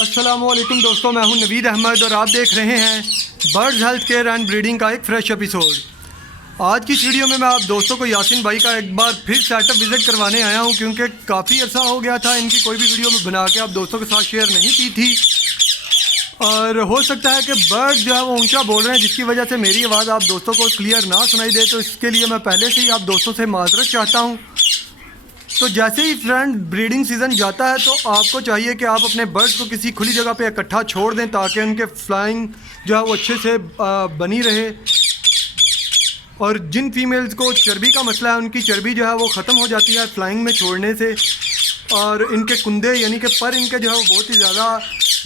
अस्सलामुअलैकुम दोस्तों, मैं हूं नवीद अहमद और आप देख रहे हैं birds health care and breeding का एक फ्रेश एपिसोड। आज की इस वीडियो में मैं आप दोस्तों को यासिन भाई का एक बार फिर सेटअप विज़िट करवाने आया हूं, क्योंकि काफ़ी अर्सा हो गया था इनकी कोई भी वीडियो में बना के आप दोस्तों के साथ शेयर नहीं की थी। और हो सकता है कि बर्ड जो है वो ऊंचा बोल रहे हैं, जिसकी वजह से मेरी आवाज़ आप दोस्तों को क्लियर ना सुनाई दे, तो इसके लिए मैं पहले से ही आप दोस्तों से माजरत चाहता हूँ। तो जैसे ही फ्रेंड ब्रीडिंग सीज़न जाता है तो आपको चाहिए कि आप अपने बर्ड्स को किसी खुली जगह पे इकट्ठा छोड़ दें, ताकि उनके फ्लाइंग जो है वो अच्छे से बनी रहे। और जिन फीमेल्स को चर्बी का मसला है, उनकी चर्बी जो है वो ख़त्म हो जाती है फ्लाइंग में छोड़ने से। और इनके कुंदे यानी कि पर इनके जो है वो बहुत ही ज़्यादा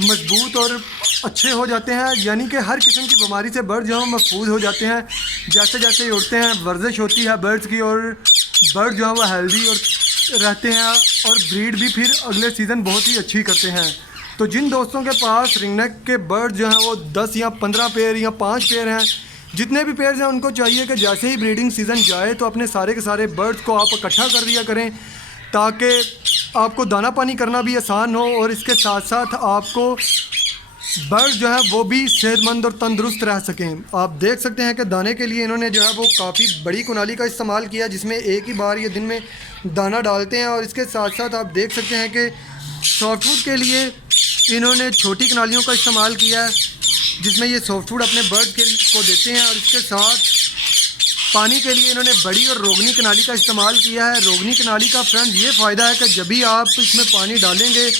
मजबूत और अच्छे हो जाते हैं, यानी कि हर किस्म की बीमारी से बर्ड जो है महफूज हो जाते हैं। जैसे जैसे ये उड़ते हैं, वर्जिश होती है बर्ड्स की, और बर्ड जो है वो हेल्दी और रहते हैं, और ब्रीड भी फिर अगले सीज़न बहुत ही अच्छी करते हैं। तो जिन दोस्तों के पास रिंगनेक के बर्ड जो हैं वो 10 या 15 पेयर या 5 पेयर हैं, जितने भी पेयर्स हैं, उनको चाहिए कि जैसे ही ब्रीडिंग सीज़न जाए तो अपने सारे के सारे बर्ड्स को आप इकट्ठा कर दिया करें, ताकि आपको दाना पानी करना भी आसान हो, और इसके साथ साथ आपको बर्ड जो है वो भी सेहतमंद और तंदुरुस्त रह सकें। आप देख सकते हैं कि दाने के लिए इन्होंने जो है वो काफ़ी बड़ी कुनाली का इस्तेमाल किया, जिसमें एक ही बार ये दिन में दाना डालते हैं। और इसके साथ साथ आप देख सकते हैं कि सॉफ्टवुड के लिए इन्होंने छोटी कनालियों का इस्तेमाल किया है, जिसमें ये सॉफ्टवुड अपने बर्ड को देते हैं। और इसके साथ पानी के लिए इन्होंने बड़ी और रोगनी कनाली का इस्तेमाल किया है। रोगनी कनाली का फ्रेंड ये फ़ायदा है कि जब भी आप इसमें पानी डालेंगे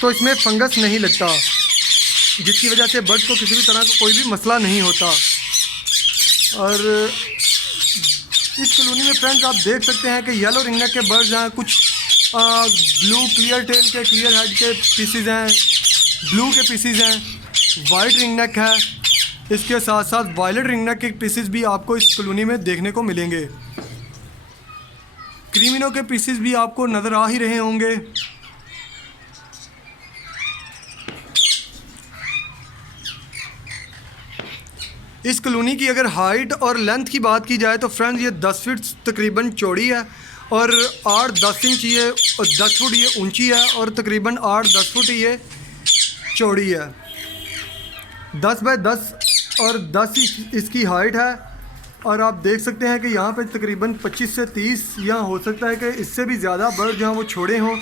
तो इसमें फंगस नहीं लगता, जिसकी वजह से बर्ड को किसी भी तरह का कोई भी मसला नहीं होता। और इस कॉलोनी में फ्रेंड्स आप देख सकते हैं कि येलो रिंगनेक के बर्ड्स हैं, कुछ ब्लू क्लियर टेल के, क्लियर हेड के पीसीज हैं, ब्लू के पीसीज हैं, वाइट रिंगनेक है। इसके साथ साथ वायलेट रिंगनेक के पीसीज भी आपको इस कॉलोनी में देखने को मिलेंगे। क्रीमिनो के पीसीज भी आपको नज़र आ ही रहे होंगे। इस कॉलोनी की अगर हाइट और लेंथ की बात की जाए तो फ्रेंड्स ये 10 फीट तकरीबन चौड़ी है, और 8-10 इंच ये 10 फुट ये ऊंची है, और तकरीबन 8-10 फुट ये चौड़ी है। 10 बाय 10 और 10 इसकी हाइट है। और आप देख सकते हैं कि यहाँ पे तकरीबन 25 से 30 या हो सकता है कि इससे भी ज़्यादा बर्ड जो हैं वो छोड़े हों।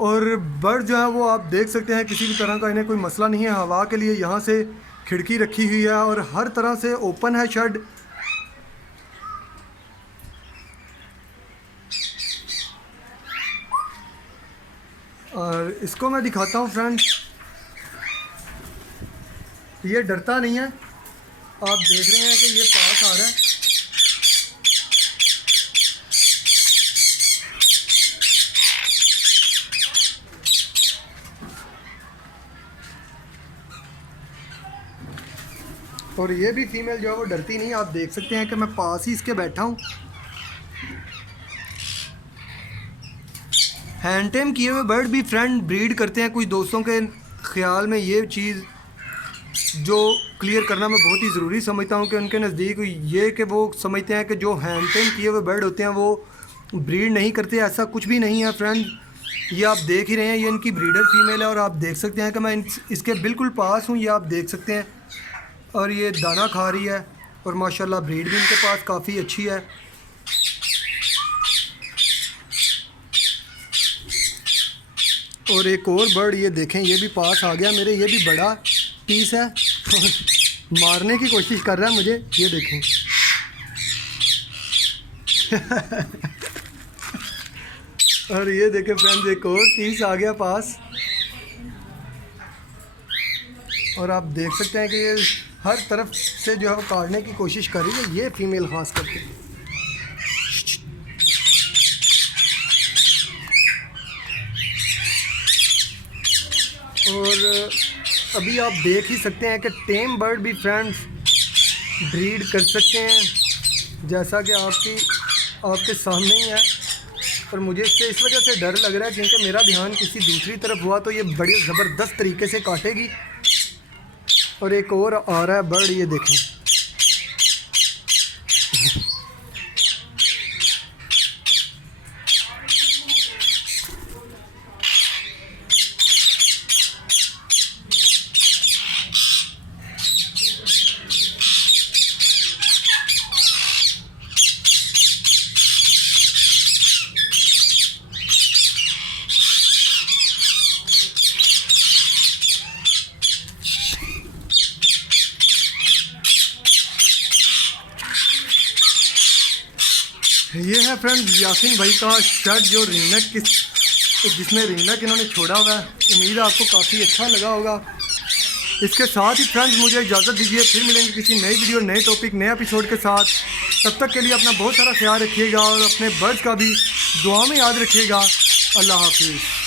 और बर्ड जो है वो आप देख सकते हैं किसी भी तरह का इन्हें कोई मसला नहीं है। हवा के लिए यहाँ से खिड़की रखी हुई है और हर तरह से ओपन है शेड। और इसको मैं दिखाता हूँ फ्रेंड्स, ये डरता नहीं है। आप देख रहे हैं कि ये पास आ रहा है। और ये भी फीमेल जो है वो डरती नहीं। आप देख सकते हैं कि मैं पास ही इसके बैठा हूँ। हैंड टेम किए हुए बर्ड भी फ्रेंड ब्रीड करते हैं। कुछ दोस्तों के ख्याल में ये चीज़ जो क्लियर करना मैं बहुत ही ज़रूरी समझता हूँ कि उनके नज़दीक ये कि वो समझते हैं कि जो हैंड टेम किए हुए बर्ड होते हैं वो ब्रीड नहीं करते। ऐसा कुछ भी नहीं है फ्रेंड। ये आप देख ही रहे हैं, ये इनकी ब्रीडर फीमेल है, और आप देख सकते हैं कि मैं इसके बिल्कुल पास हूँ। ये आप देख सकते हैं, और ये दाना खा रही है, और माशाल्लाह ब्रीड भी इनके पास काफ़ी अच्छी है। और एक और बर्ड ये देखें, ये भी पास आ गया मेरे। ये भी बड़ा पीस है और मारने की कोशिश कर रहा है मुझे। ये देखें और ये देखें फ्रेंड्स, एक और पीस आ गया पास। और आप देख सकते हैं कि ये हर तरफ से जो है वो काटने की कोशिश कर रही है, ये फीमेल खास करके। और अभी आप देख ही सकते हैं कि टेम बर्ड भी फ्रेंड्स ब्रीड कर सकते हैं, जैसा कि आपके सामने ही है। और मुझे इससे इस वजह से डर लग रहा है क्योंकि मेरा ध्यान किसी दूसरी तरफ हुआ तो ये बड़े ज़बरदस्त तरीके से काटेगी। और एक और आ रहा है बर्ड, ये देखें। ये है फ्रेंड्स यासिन भाई का शर्ट जो रिंगनेक जिसमें रिंगनेक इन्होंने छोड़ा हुआ है। उम्मीद है आपको काफ़ी अच्छा लगा होगा। इसके साथ ही फ्रेंड्स मुझे इजाज़त दीजिए, फिर मिलेंगे किसी नई वीडियो नए टॉपिक नए एपिसोड के साथ। तब तक के लिए अपना बहुत सारा ख्याल रखिएगा और अपने बर्ड्स का भी दुआ में याद रखिएगा। अल्लाह हाफिज़।